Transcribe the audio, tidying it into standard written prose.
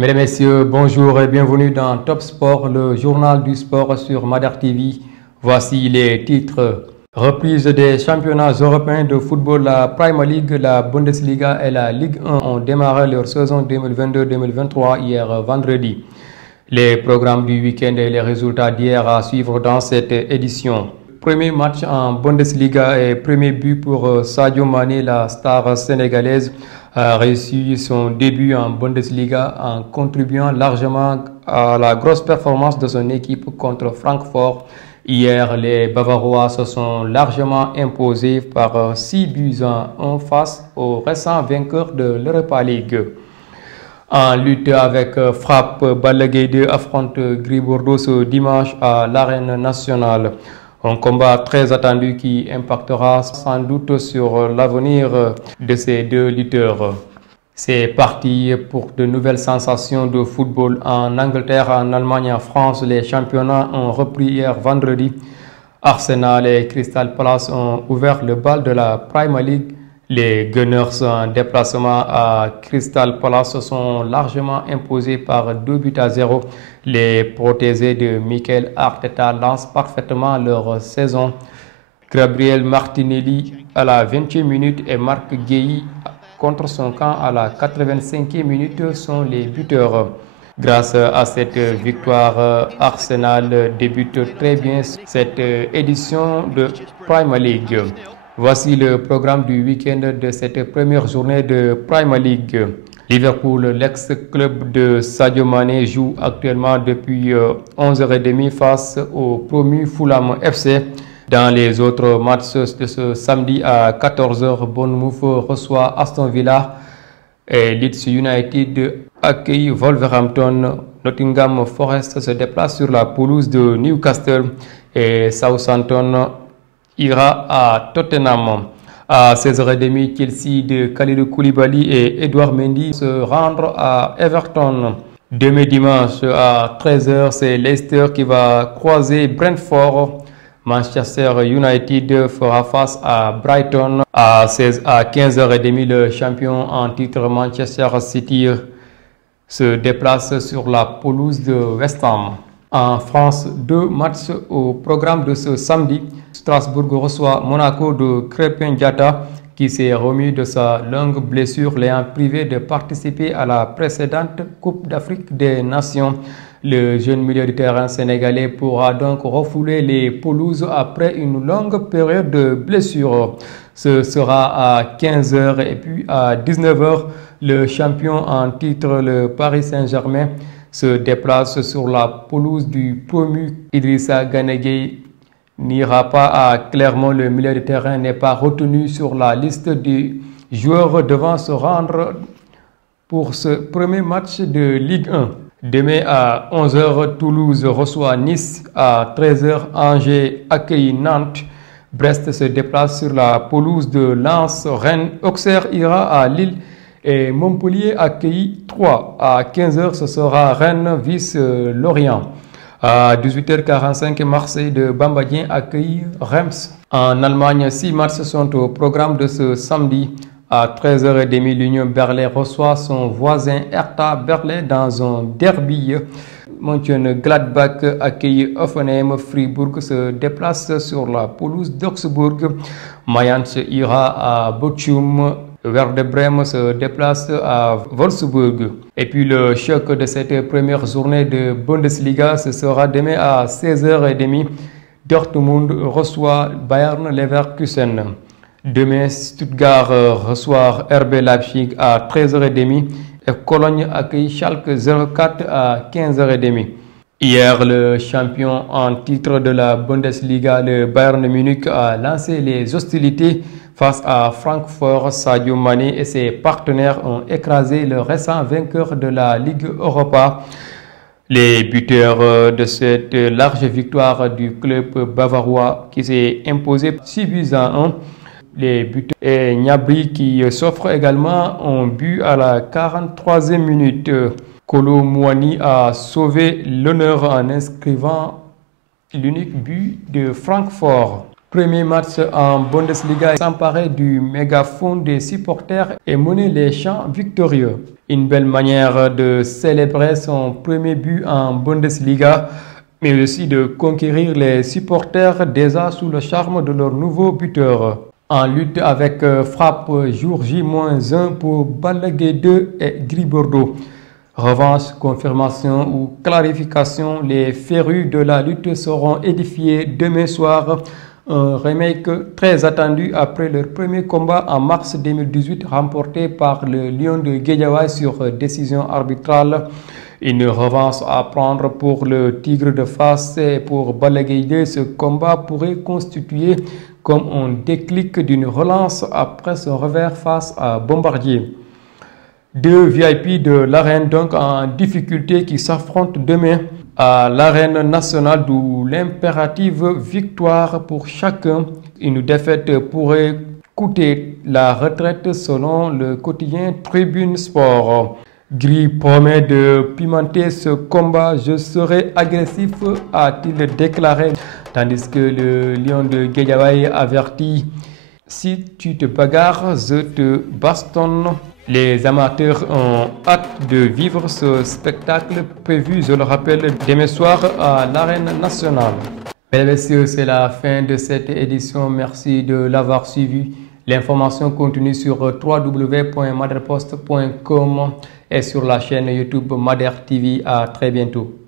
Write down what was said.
Mesdames, Messieurs, bonjour et bienvenue dans Top Sport, le journal du sport sur Madar TV. Voici les titres. Reprise des championnats européens de football, la Premier League, la Bundesliga et la Ligue 1 ont démarré leur saison 2022-2023 hier vendredi. Les programmes du week-end et les résultats d'hier à suivre dans cette édition. Premier match en Bundesliga et premier but pour Sadio Mané, la star sénégalaise, a réussi son début en Bundesliga en contribuant largement à la grosse performance de son équipe contre Francfort. Hier, les Bavarois se sont largement imposés par 6 buts à 1 face aux récents vainqueurs de l'Europa League. En lutte avec frappe, Balla Gaye 2 affronte Gris Bordeaux ce dimanche à l'Arène nationale. Un combat très attendu qui impactera sans doute sur l'avenir de ces deux lutteurs. C'est parti pour de nouvelles sensations de football en Angleterre, en Allemagne et en France. Les championnats ont repris hier vendredi. Arsenal et Crystal Palace ont ouvert le bal de la Premier League. Les Gunners en déplacement à Crystal Palace se sont largement imposés par 2-0. Les protégés de Mikel Arteta lancent parfaitement leur saison. Gabriel Martinelli à la 20e minute et Marc Guéhi contre son camp à la 85e minute sont les buteurs. Grâce à cette victoire, Arsenal débute très bien cette édition de Premier League. Voici le programme du week-end de cette première journée de Premier League. Liverpool, l'ex-club de Sadio Mané, joue actuellement depuis 11h30 face au promu Fulham FC. Dans les autres matchs de ce samedi à 14h, Bournemouth reçoit Aston Villa et Leeds United accueille Wolverhampton. Nottingham Forest se déplace sur la pelouse de Newcastle et Southampton ira à Tottenham. À 16h30, Chelsea de Kalidou Koulibaly et Edouard Mendy se rendent à Everton. Demain dimanche à 13h, c'est Leicester qui va croiser Brentford. Manchester United fera face à Brighton. À 15h30, le champion en titre Manchester City se déplace sur la pelouse de West Ham. En France, 2 matchs au programme de ce samedi. Strasbourg reçoit Monaco de Krépin Diatta qui s'est remis de sa longue blessure, l'ayant privé de participer à la précédente Coupe d'Afrique des Nations. Le jeune milieu de terrain sénégalais pourra donc refouler les pelouses après une longue période de blessure. Ce sera à 15h et puis à 19h, le champion en titre, le Paris Saint-Germain, se déplace sur la pelouse du promu Idrissa Gana Gueye. N'ira pas à Clermont. Le milieu de terrain n'est pas retenu sur la liste des joueurs devant se rendre pour ce premier match de Ligue 1. Demain à 11h, Toulouse reçoit Nice. À 13h, Angers accueille Nantes. Brest se déplace sur la pelouse de Lens. Rennes, Auxerre ira à Lille et Montpellier accueille Troyes. À 15h, ce sera Rennes vice Lorient. À 18h45, Marseille de Bamba Dieng accueille Reims. En Allemagne, 6 matchs sont au programme de ce samedi. À 13h30, l'Union Berlin reçoit son voisin Hertha Berlin dans un derby. Mönchengladbach accueille Hoffenheim. Fribourg se déplace sur la pelouse d'Augsbourg. Mayence ira à Bochum. Werder Bremen se déplace à Wolfsburg. Et puis le choc de cette première journée de Bundesliga, ce sera demain à 16h30. Dortmund reçoit Bayern Leverkusen. Demain, Stuttgart reçoit RB Leipzig à 13h30 et Cologne accueille Schalke 04 à 15h30. Hier, le champion en titre de la Bundesliga, le Bayern Munich, a lancé les hostilités face à Francfort. Sadio Mané et ses partenaires ont écrasé le récent vainqueur de la Ligue Europa. Les buteurs de cette large victoire du club bavarois qui s'est imposé 6 buts à 1. Les buteurs et Gnabry qui s'offre également un but à la 43e minute. Kolo Muani a sauvé l'honneur en inscrivant l'unique but de Francfort. Premier match en Bundesliga, s'emparer du mégaphone des supporters et mener les chants victorieux. Une belle manière de célébrer son premier but en Bundesliga, mais aussi de conquérir les supporters déjà sous le charme de leur nouveau buteur. En lutte avec frappe jour J-1 pour Balla Gaye 2 et Gris Bordeaux. Revanche, confirmation ou clarification, les férus de la lutte seront édifiés demain soir. Un remake très attendu après leur premier combat en mars 2018 remporté par le Lion de Guédiawaye sur décision arbitrale. Une revanche à prendre pour le Tigre de Fass et pour Balla Gaye 2. Ce combat pourrait constituer comme un déclic d'une relance après son revers face à Bombardier. Deux VIP de l'arène donc en difficulté qui s'affrontent demain à l'arène nationale, d'où l'impérative victoire pour chacun. Une défaite pourrait coûter la retraite selon le quotidien Tribune Sport. Gris promet de pimenter ce combat. Je serai agressif, a-t-il déclaré. Tandis que le Lion de Guédiawaye avertit: si tu te bagarres, je te bastonne. Les amateurs ont hâte de vivre ce spectacle prévu, je le rappelle, demain soir à l'arène nationale. Mesdames et messieurs, c'est la fin de cette édition. Merci de l'avoir suivi. L'information continue sur www.maderpost.com et sur la chaîne YouTube Mader TV. À très bientôt.